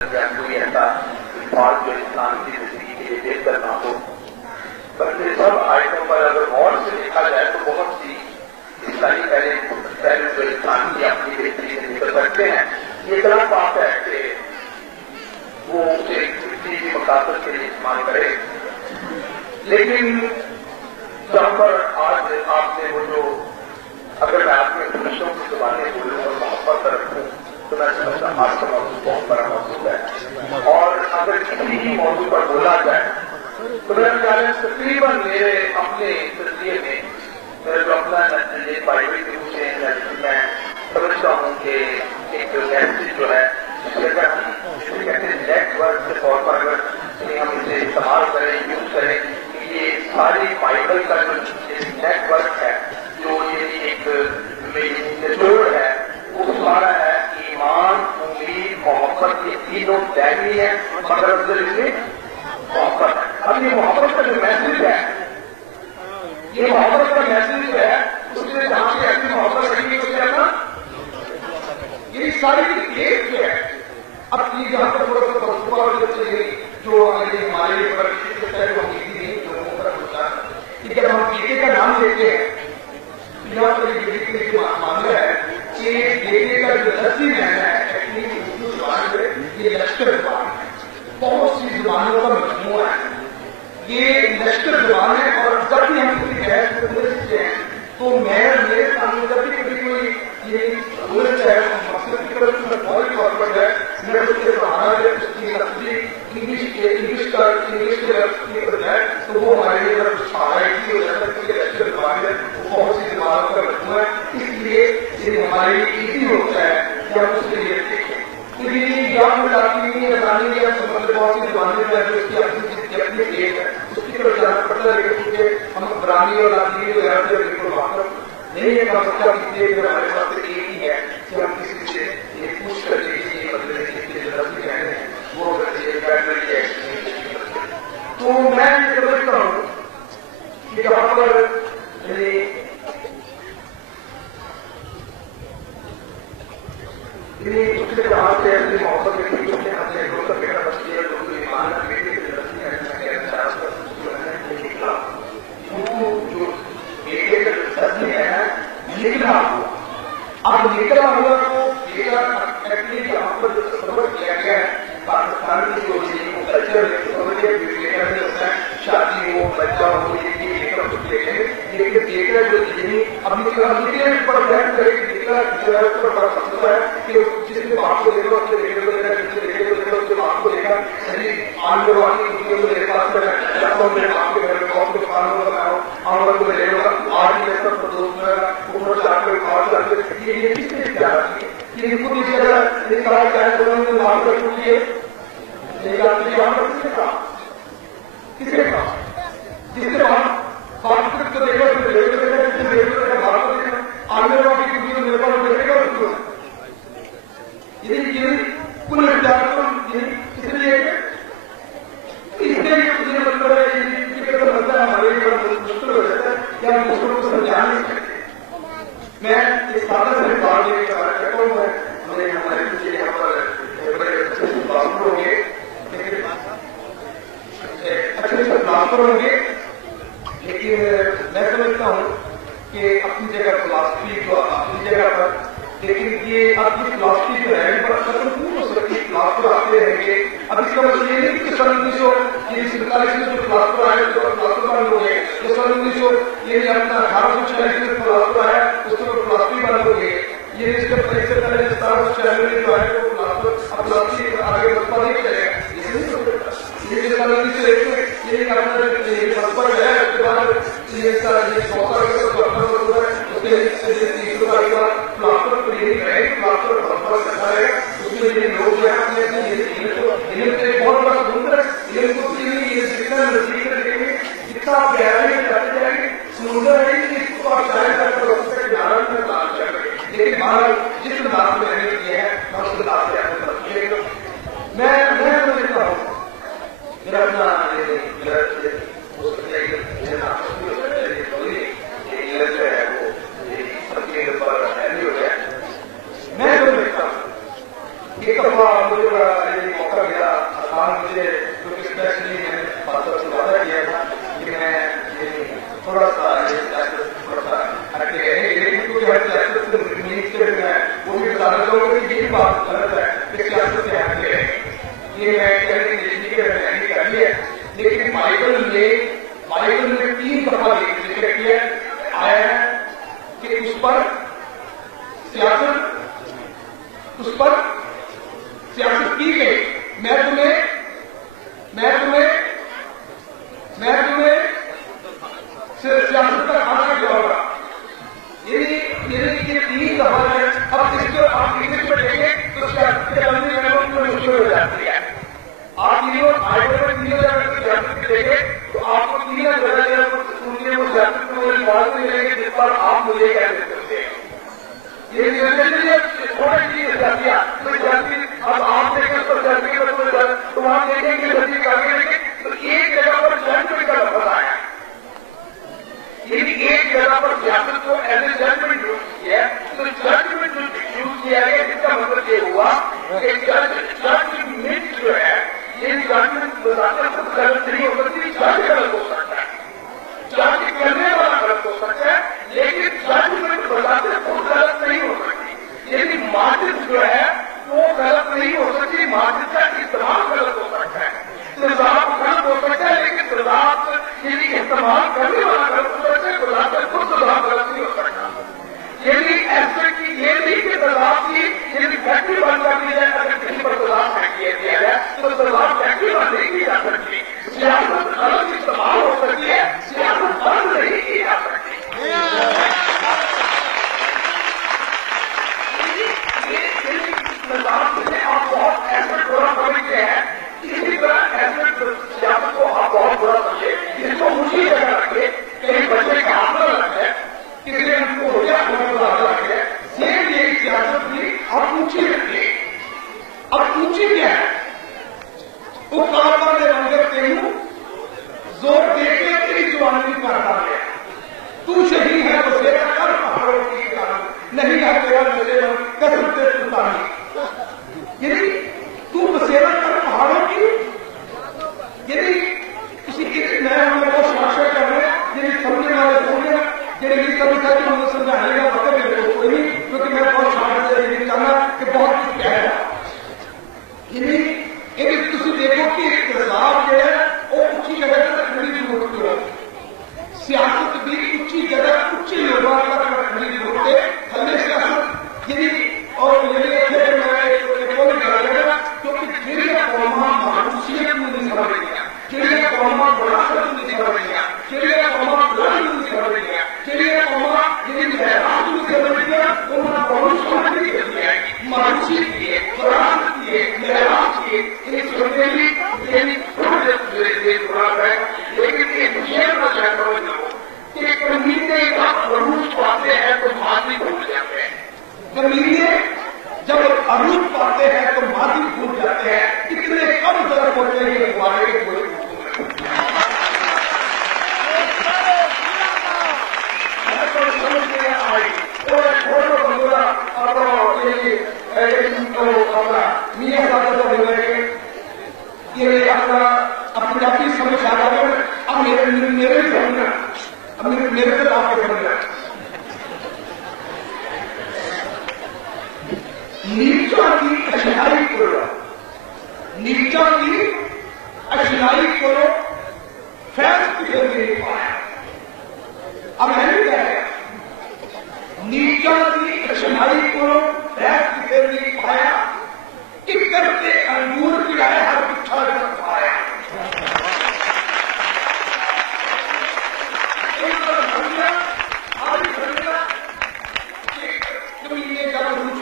कोई ऐसा बात जो इंसान की जिंदगी के लिए बेहतर ना हो, बल्कि सब आइटम पर अगर गौर से देखा जाए तो बहुत सी इस्लामी पहले जो इंसान की अपनी बेहतरी से निकल सकते हैं। ये गलत बात है कि वो उसे किसी भी मकासद के लिए इस्तेमाल करे। लेकिन जहां पर आज आपने वो जो अगर मैं आपके पुरुषों की जुबानें बोलूं और मोहब्बत रखूं तो मैं समझता आज का मौजूद बहुत बड़ा मौजूद है। और अगर किसी भी मौजूद पर बोला जाए तो मेरा ख्याल है तकरीबन मेरे अपने नजरिए में मेरा जो अपना नजरिए बाइबल के रूप से मैं समझता हूं कि एक मैसेज जो है अगर हम जिसे कहते हैं नेटवर्क के तौर पर अगर हम इसे इस्तेमाल करें यूज करें कि ये सारी बाइबल का जो नेटवर्क है जो ये एक निचोड़ है वो सारा है ईमान, उम्मीद, मोहब्बत के तीनों दैवी है मगर असल इसमें मोहब्बत है। अब ये मोहब्बत का जो मैसेज है ये मोहब्बत का मैसेज जो है उससे जहां से ऐसी मोहब्बत रखी उससे अपना ये सारी एक जो है। अब ये जहां पर थोड़ा सा जो हमारे कि जब हम बेटे का नाम लेते हैं यहाँ पर मामला है कि बेटे का जो लफ्जी रहना है जुबान में ये लश्कर जुबान है, बहुत सी जुबानों का मजमूआ है, ये लश्कर जुबान है। और जब भी हम किसी बहस को समझते हैं तो मैं मेरे सामने जब भी कभी कोई ये समझ है मकसद की तरफ में बहुत ही तौर पर है मैं उससे पढ़ाना इंग्लिश के है तो वो हमारे लिए बहुत सी जुबानों का मजमूआ है। इसलिए ये हमारे लिए इजी होता है कि हम उसके लिए देखें। तो ये ज्ञान मिलाती बताने की संबंध बहुत सी जुबानें जो उसकी अपनी एक है उसकी तरफ जाना पड़ता है। लेकिन क्योंकि हम पुरानी और आदमी जो बिल्कुल वाकफ नहीं है कर सकता इसलिए हमारे पास एक ही है कि हम किसी से ये पूछ कर वो तो मैं ये समझता हूँ कि जहां पर उसके जहां से ऐसी मोहब्बत में उसने हमने दोस्त बेटा बच्चे निकला अब निकला हुआ तो यहाँ पर जो सफर किया गया है पाकिस्तान की जो कल्चर होता है शादी हो बच्चा हो लेकिन बेटा जो अब निकले पर बहन करेगी निकला जो है उस पर बड़ा समझता है कि जिसने बाप को देखा उससे देखे को देखा जिससे देखे को देखा उससे बाप को देखा आने वाली मेरे पास जाता हूँ मेरे बाप के घर में कौन के खाना बनाओ आमद को ले लो आज मैं सब दोस्त मेरा उम्र चाहते हुए खास करते ये किसने क्या ये खुद इस जगह निकाला चाहे तो उन्होंने वहां पर शुरू किए किसने कहा जिसने वहां सांस्कृतिक को देखा भारत को देखा आने वाली की दुनिया नेपाल को देखेगा उसको ये कुल विचार इसलिए मुझे मतलब है हमारे लिए बड़ा मुश्किल हो जाता है कि हम दूसरों को समझा नहीं सकते। मैं इस सादा से बात कहता हूँ मैं हमारे पीछे यहाँ पर बड़े ट्रांसफर होंगे अच्छे से ट्रांसफर होंगे लेकिन मैं समझता हूँ कि अपनी जगह फिलॉसफी तो अपनी जगह पर लेकिन ये आपकी फिलॉसफी जो है पूर्ण हो सकती है फिलॉसफर आते रहेंगे। अब इसका मतलब ये नहीं कि सन 1947 में जो फिलॉसफर आए तो फिलॉसफर बंद हो गए तो सन 1900 अपना 1846 में फिलॉसफर आया उसके बाद फिलॉसफी बंद हो गई ये इससे पहले 1796 में जो है तो फिलॉसफी आगे बढ़ता नहीं चलेगा ये पर है उसके बाद ये उसमें ये लोग बहुत बड़ा समुद्र जितना गहराई जाते जाएंगे समुद्र है इसको आप लेकिन महाराज जिस बात में रहने की है मैं समझता हूँ मेरा अपना मैं समझता हूँ एक दफा मुझे ये मैं कहने की कर लिया, लेकिन बाइबल ने 3 दफा जिक्र किया आया है कि उस पर सियासत की गई। मैं तुम्हें सियासत का खाना खिलाऊंगा। ये 3 दफा है। अब इसको आप इंग्लिश में देखें तो सियासत के लंबी मुश्किल हो जाती है। आप तीनों बाइबल में 3 जगह सियासत देखें तो आपको 3 जगह सुनिए वो सियासत में वो बात मिलेगी जिस पर आप मुझे कह सकते हैं। ये थोड़ी चीज जाती है अब आप देखें तो जाती है तो आप देखेंगे जल्दी करके देखें तो एक जगह पर जजमेंट का लफ्ज आया। यदि एक जगह पर सियासत को एज ए जजमेंट यूज किया तो जजमेंट यूज किया गया, इसका मतलब ये हुआ कि जजमेंट जो है ये जजमेंट बताकर खुद गलत नहीं हो सकती, जज गलत हो सकता है, जज करने वाला गलत हो सकता है, लेकिन जजमेंट बताकर खुद गलत नहीं हो सकती। यदि मार्जिन जो है वो गलत नहीं हो सकती, मार्जिन का इस्तेमाल गलत हो सकता है, तजाब गलत हो सकता है, लेकिन तजाब यदि इस्तेमाल करने वाला गलत हो सकता है, तजाब खुद तजाब गलत नहीं हो सकता। यदि ऐसे की ये नहीं कि तजाब की यदि फैक्ट्री बंद कर दी जाए, अगर कहीं पर तजाब फेंक दिया जाए तो तजाब फैक्ट्री बंद नहीं की जा सकती। सियासत गलत इस्तेमाल हो सकती है, सियासत बंद नहीं की जा सकती। आप बहुत एसेट बुरा समझते हैं, इसी तरह एसेट सियासत को आप बहुत बुरा समझे, इसको ऊंची जगह रखे, कहीं बच्चे का हाथ में रखे, किसी ने उनको हो गया रखे, सेम यही सियासत भी आप ऊंची रखिए। अब ऊंची क्या है? वो काबा में रंगे तेरू जोर देके तेरी जवानी करता है, तू शहीद है तो तेरा कर पहाड़ों की गाना, नहीं है तेरा नशेरा कसम से सुल्तानी। यदि तू बसेरा कर पहाड़ों की, यदि किसी नया हमें बहुत साक्षर कर रहे यदि समझने वाले समझे यदि नहीं समझता कि मुझे समझाएगा पता मेरे को कोई नहीं, क्योंकि मैं बहुत साक्षर नहीं चाहना कि बहुत कुछ कह रहा। यदि तुम देखो कि तजाब जो है वो उच्ची जगह तक रखने की जरूरत है, सियासत भी उच्ची जगह उच्ची लोगों तक रखने की जरूरत है। थले सियासत यदि और यदि क्योंकि चिड़िया कौमा मानुषियत में नहीं समझ गया, चिड़िया कौमा विरासत में नहीं समझ गया, चिड़िया कौमा प्लान में नहीं समझ गया, चिड़िया कौमा यदि महराज में समझ गया तो उन्होंने बहुत समझ नहीं कर दिया। मानुषी किए, विरासत किए, महराज किए, इन समझने की बुरा है। लेकिन ये शेर में कहता हूँ कि कमीने का अरूज पाते हैं तो मादी भूल जाते हैं, कमीने जब अरूज पाते हैं तो मादी भूल जाते हैं। कितने कम दर होते हैं हमारे कोई समझ में आई और छोड़ो बंगला मियाँ साहब ये अपना अपनी समझ आ रहा है। अब मेरे समझना, अब मेरे से आपको समझना, नीचा की अशियाई करो, नीचा की अशियाई करो, फैस किसे नहीं पाया। अब है क्या है? नीचा की अशियाई करो, फैस किसे नहीं पाया, कि करके अंगूर गिराए हर पिछा कर पाया।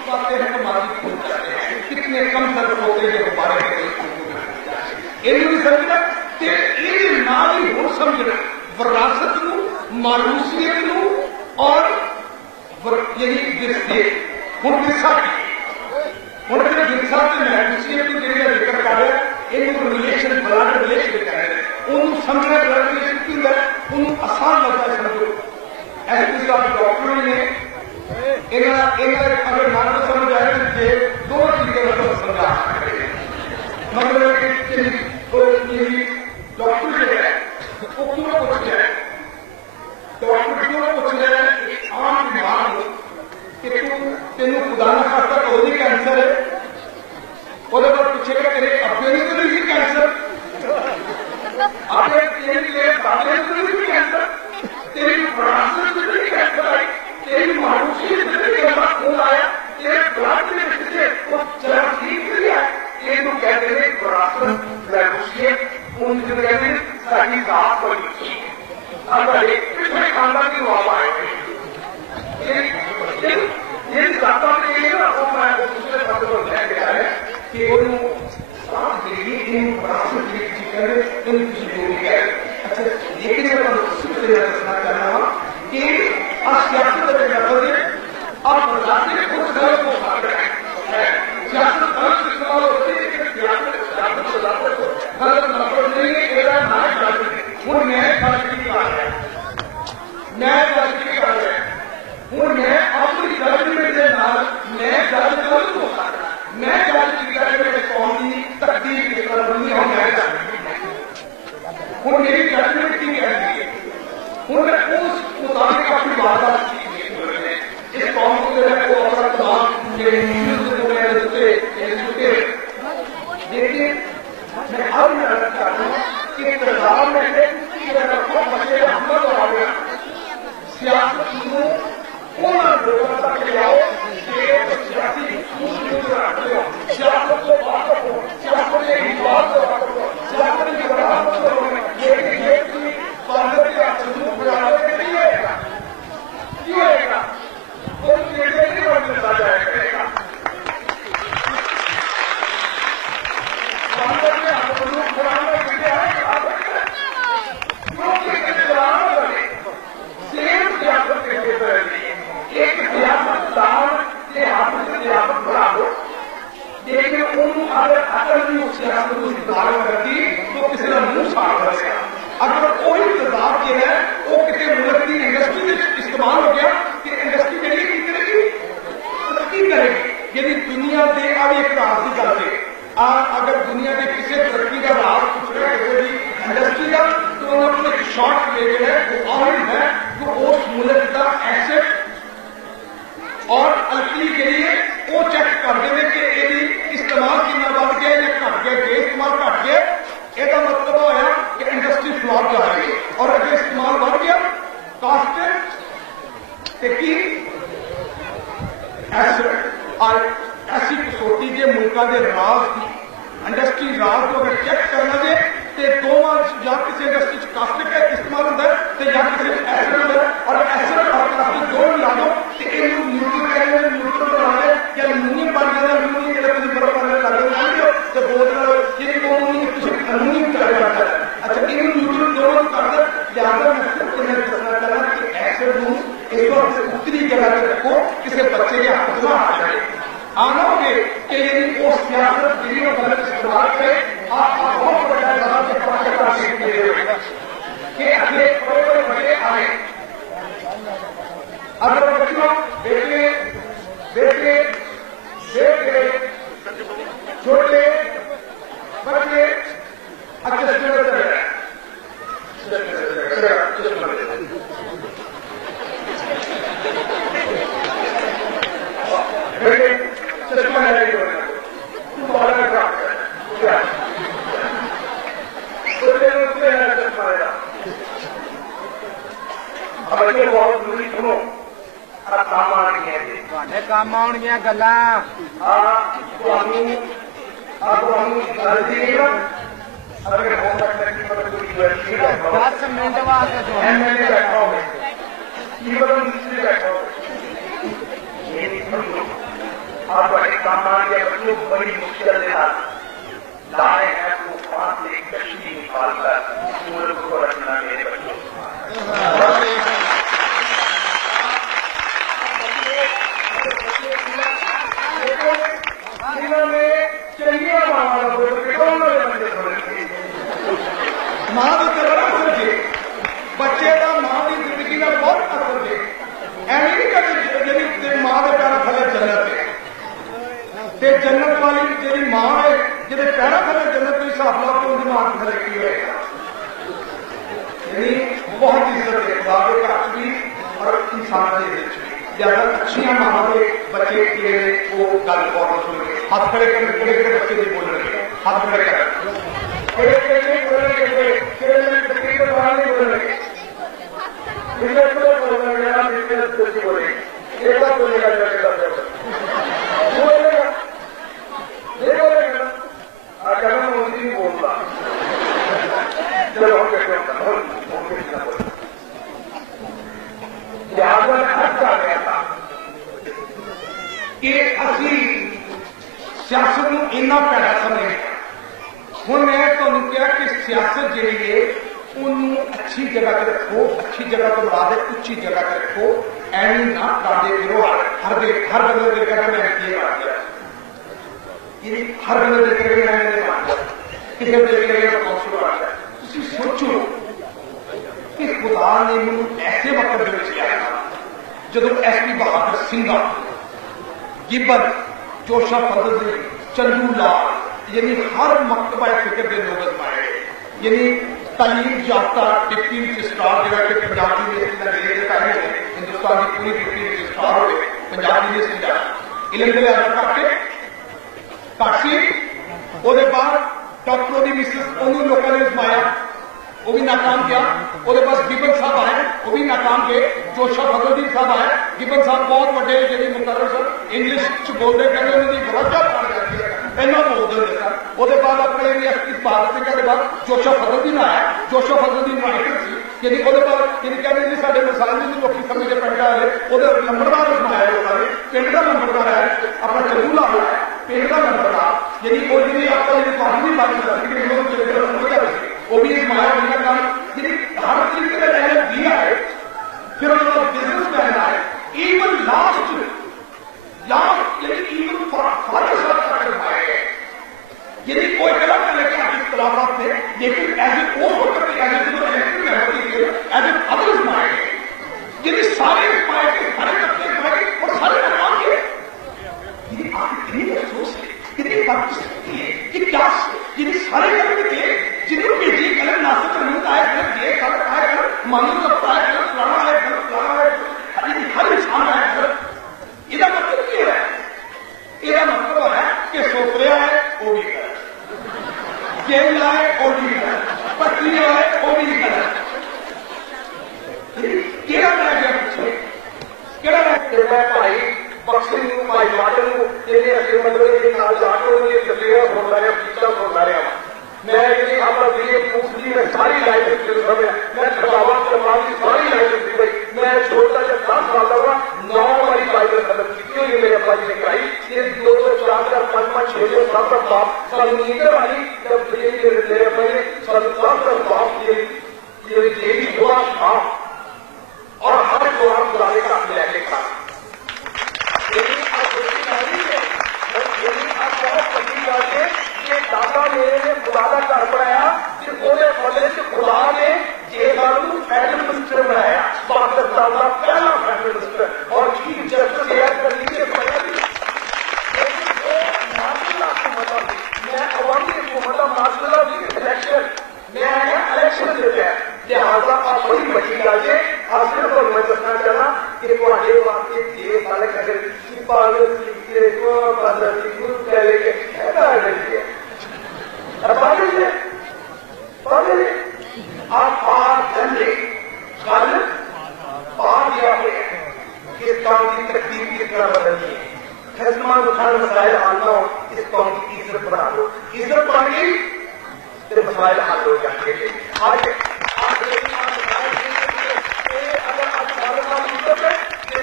पाते हैं तो मालिक पहुंच जाते हैं, कितने कम दर होते हैं हमारे समझना कि ये नाल ही हो समझना विरासत को, मायूसियत को और यही विरसे हूं विरसा हूं फिर विरसा से मायूसियत की जिहड़ा जिक्र कर रहे इनू रिलेशन ब्लड रिलेशन कर रहे उन्होंने समझना ब्लड रिलेशन की है, उन्होंने आसान लगता है समझो। ऐसे डॉक्टर ने अगर मानव समझ आए तो दो चीजें मतलब समझा मतलब डॉक्टर जो है वो क्यों पूछ रहे हैं, डॉक्टर क्यों पूछ रहे हैं आम बीमार हो कि तेन खुदा ना खासा कोई कैंसर है, पीछे तेरे अब्बे ने कहते हैं विरासत वैभूषियत उनके कहते हैं साड़ी जात बनी अगर पिछले खानदान की वाह आए ये जाता के लिए ना वो मैं दूसरे शब्द को लेके आया कि वो साथ देवी इन विरासत की जिक्र उनकी जोड़ी है। अच्छा लेकिन मैं दूसरे रचना करना कि सियासत के नजरिए आप राष्ट्रीय खुद को भाग रहे हैं सियासत गलत इस्तेमाल होती है कि सियासत को गलत मतलब नहीं है मेरा न्याय राजनीति वो न्याय राजनीति का है न्याय राजनीति का है वो न्याय अपनी जजमेंट के नाल न्याय राजनीति को न्याय राजनीति करने में कौन सी तकदीर की तरफ बनी हम न्याय राजनीति वो मेरी जजमेंट की कहती है उन्होंने उस मुताबिक अपनी वारदात की इस कौम को जो है वो अपना तमाम लेकिन मैं अब नजर चाहता हूँ कि इकतदार में से बच्चे हमला तो आ गया सियासत उन लोगों तक ले आओ सियासी सियासत को बात करो सियासत के विवाद को बात करो सियासत की बराबर करो ये बात का समूह बराबर नहीं होगा क्यों होगा वो चीजें नहीं बनता जाएगा बांधर में समूह बराबर किया है क्योंकि किसान बने सेम सियासत के क्षेत्र एक सियासतदान के हाथ से सियासत बना दो लेकिन उन अगर भी उस सियासत को इस्तेमाल करती तो किसी का मुंह साफ कर गया अगर कोई इकतदार के है वो किसी मुल्क की इंडस्ट्री में इस्तेमाल हो गया कि इंडस्ट्री के लिए करेगी तरक्की करेगी यदि दुनिया के अब एक हासिल करके अगर दुनिया के किसी तरक्की का राज कुछ इंडस्ट्री का तो उन्होंने एक शॉर्ट ले है वो ऑयल है तो उस मुल्क का एसेट और अलकली के लिए वो चेक कर देवे कि यदि इस्तेमाल कितना बढ़ गया या घट गया जे इस्तेमाल घट गया यदा मतलब होया कि इंडस्ट्री फ्लॉप जाएगी और अगर इस्तेमाल बढ़ गया कास्ट की ऐसी कसौटी के मुल्कों के राज की इंडस्ट्री राज को अगर चेक करना जे तो दो या किसी इंडस्ट्री कास्टिक का इस्तेमाल होता है तो या किसी एसिड होता है और एसिड और कास्टिक दो मिला दो तो एक न्यूट्रल बना है या अल्यूमिनियम बन गया अल्यूमिनियम जब किसी बर्फ बनने लगे तो बोल ये कौन कुछ अल्यूमिनियम चला जाता है। अच्छा इन न्यूट्रल दोनों कर दे ज्यादा मैं समझना करना कि एसिड नू एक और उत्तरी जगह पे रखो किसी बच्चे के हाथ में आ जाए आना होगे कि यदि वो सियासत दिल्ली और गलत इस्तेमाल करे आप बहुत बड़ा गलत कि अगले बड़े बड़े आए अगर बच्चों बेटे बेटे बेटे छोटे बच्चे अच्छे चश्मा नहीं बच्चे बहुत दूरी सुनो काम आने काम आउणगियां गल्लां अगर हो सकता है कि कोई 10 मिनट वास्ते एमएलए बैठा हो मिनिस्ट्री बैठा हो ये नहीं समझो आप बड़े काम आने बच्चों को बड़ी मुश्किल के साथ लाए हैं तूफान से कश्ती निकालकर मुल्क को रखना मेरे बच्चों मां के बड़ा असर है बच्चे का मां की जिंदगी का बहुत असर है ऐसे नहीं कहते जी मां के पैरों थले जन्नत है जन्नत वाली जी मां है जिसे पैरों थले जन्नत को हिसाब ला के उनकी मां थले की होएगा यानी बहुत इज्जत है खुदा के घर भी और इंसान के भी ज्यादा अच्छी मां के बच्चे के वो गल और सुन हाथ खड़े करके बच्चे नहीं बोल रहे हाथ खड़े कर चलो हम कहते हैं लिहाजा में हट कर गया था कि असी सियासत ਨੂੰ ਇੰਨਾ ਭੈੜਾ ਸਮਝਦੇ ਹੁਣ ਮੈਂ ਤੁਹਾਨੂੰ ਕਿਹਾ ਕਿ ਸਿਆਸਤ ਜਿਹੜੀ ਹੈ ਉਹਨੂੰ ਅੱਛੀ ਜਗ੍ਹਾ ਤੇ ਰੱਖੋ ਅੱਛੀ ਜਗ੍ਹਾ ਤੋਂ ਬਣਾ ਦੇ ਉੱਚੀ ਜਗ੍ਹਾ ਤੇ ਰੱਖੋ ਐਵੇਂ ਨਾ ਕਰਦੇ ਫਿਰੋ ਹਰ ਵੇਲੇ ਦੇ ਕਹਿੰਦਾ ਮੈਂ ਕੀ ਕਰ ਗਿਆ ਇਹ ਹਰ ਵੇਲੇ ਦੇ ਕਹਿੰਦਾ ਮੈਂ ਇਹਨੇ ਕਰ ਗਿਆ ਕਿਸੇ ਦੇ ਕਹਿੰਦਾ ਕੌਂਸਲ ਕਰ ਗਿਆ ਤੁਸੀਂ ਸੋਚੋ ਕਿ ਖੁਦਾ ਨੇ ਮੈਨੂੰ ਐਸੇ ਵਕਤ ਦੇ ਵਿੱਚ ਲਿਆਇਆ ਜਦੋਂ ਐਸਪੀ ਬਹਾਦਰ ਸਿੰਘਾ ਗਿੱਬਨ जोशा फजल चंदू लाल यानी हर मकतबा फिक्र के लोग आए यानी तालीम याफ्ता डिप्टी रजिस्ट्रार जो कि पंजाब यूनिवर्सिटी का हिंदुस्तान की पूरी डिप्टी रजिस्ट्रार हो पंजाब यूनिवर्सिटी का इलम के लिहाजा काशी ਉਹਦੇ ਬਾਅਦ डॉक्टर ਉਹਦੀ मिसिस ਉਹਨੂੰ लोगों ने आजमाया वो भी नाकाम किया ਉਹਦੇ बाद गिबन साहब आए वो भी नाकाम गए जोशा फजलदीन साहब आए गिबन साहब बहुत बड़े जी मुकर्रर सर इंग्लिश च बोलते कहते उन्होंने बड़ा पाठ करती है इन्ना बोलते होंगे सर वो बाद अपने एसपी बहादुर सिंह के बाद जोशा फजलदीन आया जोशा फजलदीन राइटर सी यानी वो बाद यानी कहते जी साढ़े मसाले जो लोग समझे पिंड वाले वो नंबरदार बनाया लोगों ने पिंड का नंबरदार है अपना चंदू लाल है पिंड का नंबरदार यानी वो जी आपका जी बात करती वो भी आजमाया उनका काम यानी हर तरीके का पहले दिया है फिर उन्होंने बिजनेस मैन आए इवन लास्ट यानी इवन फॉरेस्ट आजमाए गए यानी कोई गलत कर लेके आगे इख्तलाफात थे लेकिन एज ए वो होकर एज ए अदर आजमाए गए यानी सारे पाए के सारे तबके पाए और सारे आजमा गए यानी आप इतनी अफसोस है कितनी बदकिस्मती है कि क्या यानी सारे करके थे जिन्होंने भेजी कलर नासिक नमूद आए कलर ये कलर आए कलर मानव लगता है कलर फलाना है कलर फलाना है हर इंसान आए कलर इसका मतलब क्या है इसका मतलब है कि सोफरिया है वो भी कलर जेल आए वो भी कलर पटरी आए वो भी कलर केड़ा रह गया पीछे केड़ा रह मैं भाई बक्सिंग भाई माटन ये असली मतलब ये नाल जाटो ये तस्वीर बोल रहा है पीछा बोल रहा है मैं ये हमारा ये पूछती मैं सारी लाइफ मैं खिलावा करवा की सारी लाइफ थी भाई मैं छोटा जब 10 साल का हुआ 9 वाली बाइबल खत्म की क्यों ये मेरे अब्बा जी ने कराई ये 2 4 4 5 5 6 6 7 7 बाप साल नींदर वाली जब ये मेरे अब्बा ने साल 7 7 बाप ये देवी हुआ था और हर द्वार बुलाने का लेके खा दादा मेरे ने खुदा का घर बनाया कि ਉਹਦੇ ਫਲੇ ਚ ਖੁਦਾ ਨੇ ਜੇਲ੍ਹ ਨੂੰ प्राइम मिनिस्टर बनाया पाकिस्तान का पहला प्राइम मिनिस्टर और चीफ जस्टिस एयर करनी से मैं अवामी हुकूमत माशाल्लाह की इलेक्शन मैं इलेक्शन देते हैं लिहाजा आप बड़ी बची गल है आखिर तो मैं दसना चाहना कि ਤੁਹਾਡੇ ਵਾਸਤੇ ਜੇ ਸਾਲ ਅਗਰ सिपाही के को बदल की गुरु कह लेके है आप धंधे कल पा दिया है इस काम की तकदीर किस तरह बदलनी है फैसला उठाने मसाइल हल ना हो इस काम की इज्जत बढ़ा लो इज्जत बढ़ गई तो मसाइल हल हो जाएंगे आज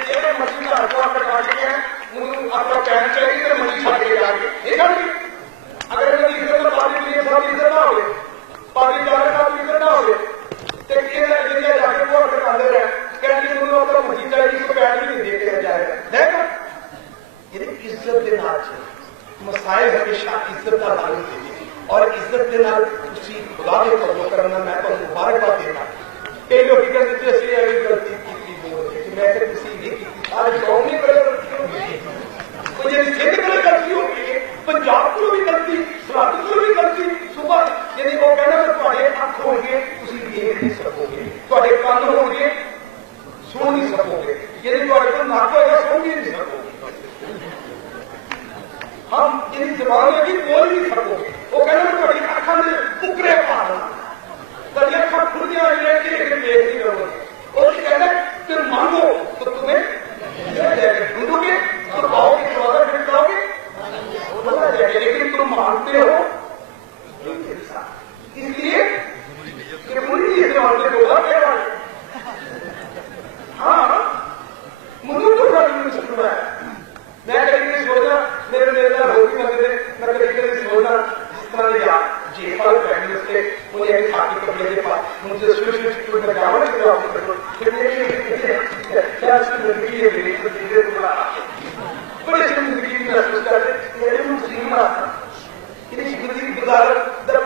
जेड़े मछली घर को आकर काट गए अपना पैर चाहिए तो मछली छड़ के जाके अगर इज्जत पानी के लिए सब इज्जत ना हो पानी जाने का इज्जत ना हो जाके वो अपने अंदर है कहते अपना मछली चाहिए इसको पैर भी नहीं देके जाएगा देखा ये इज्जत के नाल मसाइल हमेशा इज्जत का हल होते और इज्जत के नाल उसी खुदा के फजल करना मैं तो मुबारकबाद देना कई लोग कहते असली ऐसी गलती की मैं किसी नहीं की आज कौमी मुझे सिंध में गलती होगी पंजाब को भी गलती सरहद को भी गलती सुबह यदि वो कहना थोड़े अख होंगे तुम देख नहीं सकोगे थोड़े कन होंगे सुन नहीं सकोगे यदि थोड़े को नक होगा सुन भी नहीं सकोगे हम यदि जबान होगी बोल नहीं सकोगे वो कहना थोड़ी अखा में कुकरे पा तभी अखा खुल जाए देख नहीं करोगे और कहना तुम मांगो तो तुम्हें ढूंढोगे तुम आओगे दरवाजा खटकाओगे लेकिन तुम मांगते हो जे वाले फैमिली से मुझे एक साथी कपड़े के पास मुझे स्पेशली कोई बचाव नहीं किया आपको फिर ये क्या जिंदगी है मेरी तो धीरे बड़ा बड़े जिंदगी की महसूस करते मेरे मुझे बड़ा ये जिंदगी गुजार दर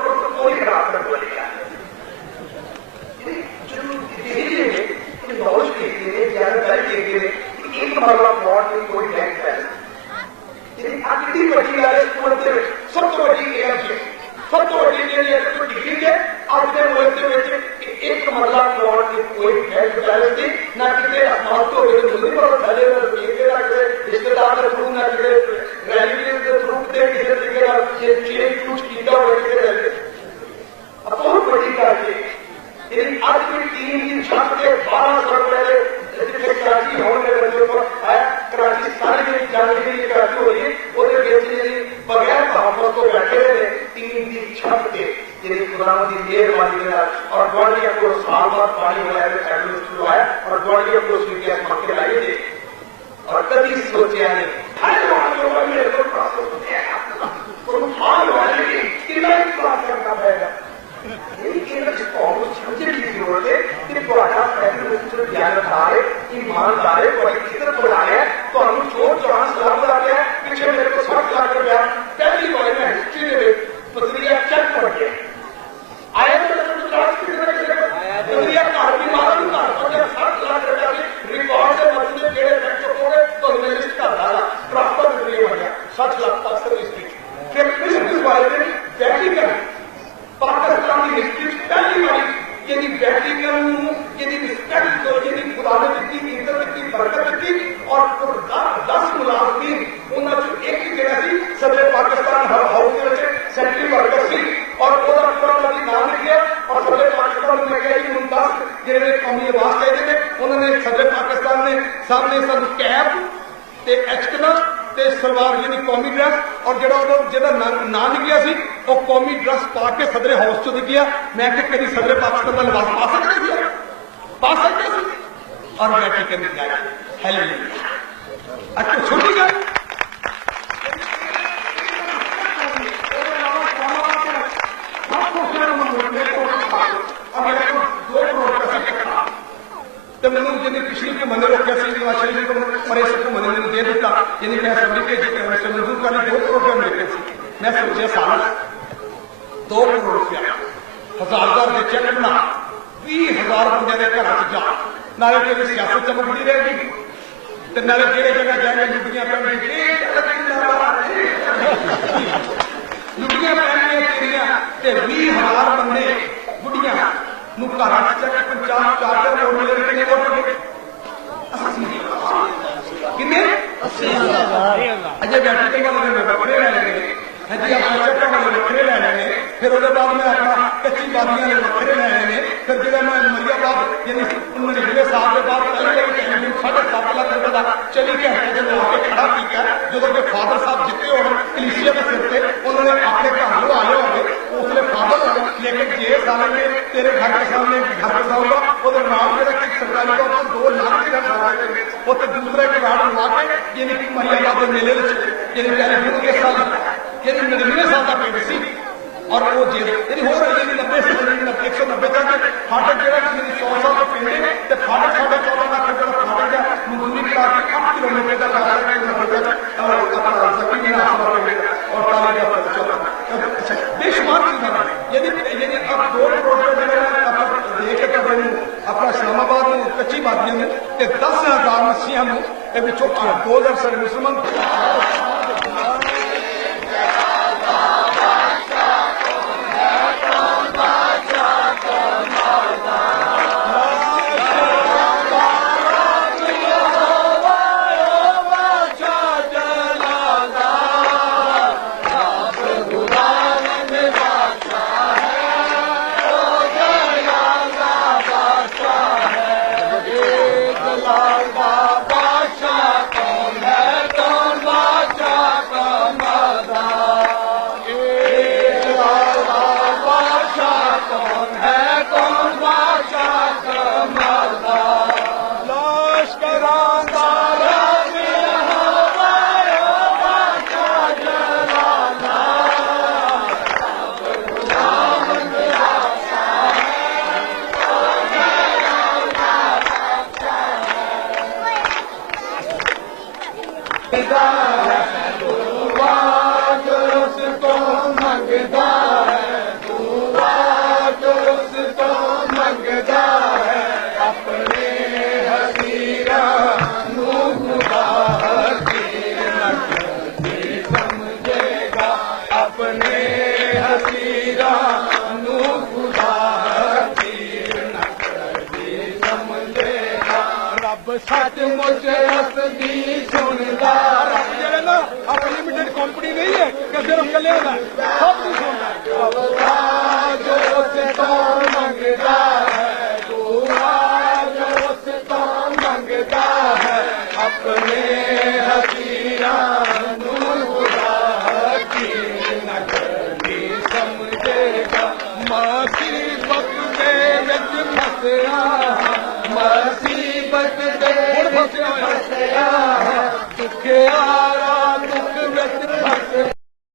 कोई खराब कर बोलेगा ये जो धीरे धीरे नॉलेज के लिए जानकारी के लिए एक मामला फ्रॉड में कोई बैंक बैलेंस आखिरी बड़ी वाले सब तो बड़ी सब तो बड़ी डिग्री है अपने बोलते एक मरला फ्रॉड में कोई बैंक बैलेंस नहीं ना कितने फालतू रिश्तेदार के थ्रू ना कितने रिलेटिव के थ्रू किसी कुछ कीड़ा बहुत बड़ी बात है आज की टीम की छत के 1200 रुपए कराची होने वाले बच्चों को आया कराची सारी जाने के लिए कराची हो रही है बगैर भावों को बैठे रहे टीम की छत के खुदावंदी मेहरबानी के साथ और ग्वालियर को साल बाद पानी मिलाया शुरू आया और ग्वालियर को सूर्य मक्के लाई थे और कभी सोचा नहीं हाल वाले कितना बात करना पड़ेगा समझने की जरूरत है कि फैसले ज्ञानदार है ईमानदार है बड़ी इज्जत बना है तो हम चोर चौहान सलाम बना गया पीछे मेरे को 60 लाख रुपया पहली बार में हिस्ट्री में पत्रिया चेक पड़ गया आया पत्रिया कार भी मारा भी कार पड़ गया 60 लाख रुपया रिकॉर्ड से मजदूर केड़े बैंक को पड़े तो मेरे इसका डाला ट्रांसफर पत्रिया हो गया 60 लाख तक सर्विस की फिर इस बारे में वैटिकन पाकिस्तान की हिस्ट्री पहली बार यदि वैटिकन यदि रिस्पेक्ट करो यदि खुदा ने दी इज्जत की बरकत दी और 10 मुलाजमीन उन्होंने एक ही जगह थी सदर पाकिस्तान हर हाउस के सेंट्री वर्कर सी और पूरा पूरा नदी नाम लिखा और सदर पाकिस्तान में गए कि मुमताज जिन्हें कौमी आवाज कहते थे उन्होंने सदर पाकिस्तान ने सामने सब कैप ते एचकना ते सलवार यानी कौमी ड्रेस और जो ना निकलिया सी वो कौमी ड्रेस पा के सदर हाउस चो निकलिया मैं कभी सदर पाकिस्तान का लिबास पा सकते और वैटिकन निकला अच्छा छोटी गल तो मैंने जिन्हें पिछली के महीने रोका शरीर को परेश को मैंने दे दिता यानी मैं असेंबली के मंजूर करने 2 करोड़ रुपया मिले मैं सोचा साल 2 करोड़ रुपया 1000 के चेक बना 20,000 बंदे के घर जा नाले तेरी सियासत चमकती रहेगी तो नाले जेड़े जगह जाएंगे लुटियां पैणगियां लुटियां पैणगियां तेरियां ते 20,000 बंदे बुढ़ियां घर चेक 50 करोड़ मिले कितने वोट कितने 80,000 अजय बैठे वाले बड़े लेने जी अपना चक्कर वाले वक्रे लेने फिर उसके बाद में अपना कच्ची बादियां वक्रे लेने फिर जो मैं मरियाबाद यानी 99 साल के बाद पहले 7.5 लाख रुपए का चली के हटे जो आके खड़ा किया जो के फादर साहब जिते हो कलीसिया के सिर से उन्होंने अपने घर लो आए होंगे उसने फादर लेकिन जे साल में तेरे घर के सामने घर पे होगा वो नाम जो सरकारी का 2 लाख वो तो दूसरे के गाड़ लगा के यानी कि मरियाबाद मेले यानी पहले 1 साल यानी 99 साल का पेड़ सी और वो जेल यानी हो रही है 90 से 190 तक फाटक जो 100 साल का पेड़ है तो फाटक 14.5 लाख रुपये का फाटक का मंजूरी करा के 8 किलोमीटर का और बेशुमार चीजें यदि अब 2 करोड़ रुपये दे के अपना इस्लामाबाद में कच्ची बातियां में 10,000 मसीहा में 2000 सारे मुसलमान बादशाह कौन है कौन बादशाह ਹਸੀਰਾਂ ਨੂੰ ਖੁਦਾ ਹਕੀਰ ਨਾ ਕਰਦੀ ਸਮਝੇਗਾ ਰੱਬ ਸੱਚਮੁੱਚ ਹੱਸਦੀ ਸੁਣਦਾ ਰੱਬ ਜਿਹੜਾ ਨਾ ਆਪਣੀ ਲਿਮਿਟਡ ਕੰਪਨੀ ਨਹੀਂ ਹੈ ਕਿ ਸਿਰਫ ਕੱਲਿਆਂ ਦਾ ਸਭ ਨੂੰ ਸੁਣਦਾ ਦੁਆ ਜੋ ਉਸ ਤੋਂ ਮੰਗਦਾ ਹੈ ਦੁਆ ਜੋ ਉਸ ਤੋਂ ਮੰਗਦਾ ਹੈ ਆਪਣੇ ਹਸੀਰਾਂ ਨੂੰ ਖੁਦਾ ਹਕੀਰ ਨਾ ਕਰਦੀ ਸਮਝੇਗਾ ਮੁਸੀਬਤ ਦੇ ਵਿੱਚ ਫਸਿਆ ਮੁਸੀਬਤ ਦੇ ਵਿੱਚ ਫਸਿਆ ਦੁਖਿਆ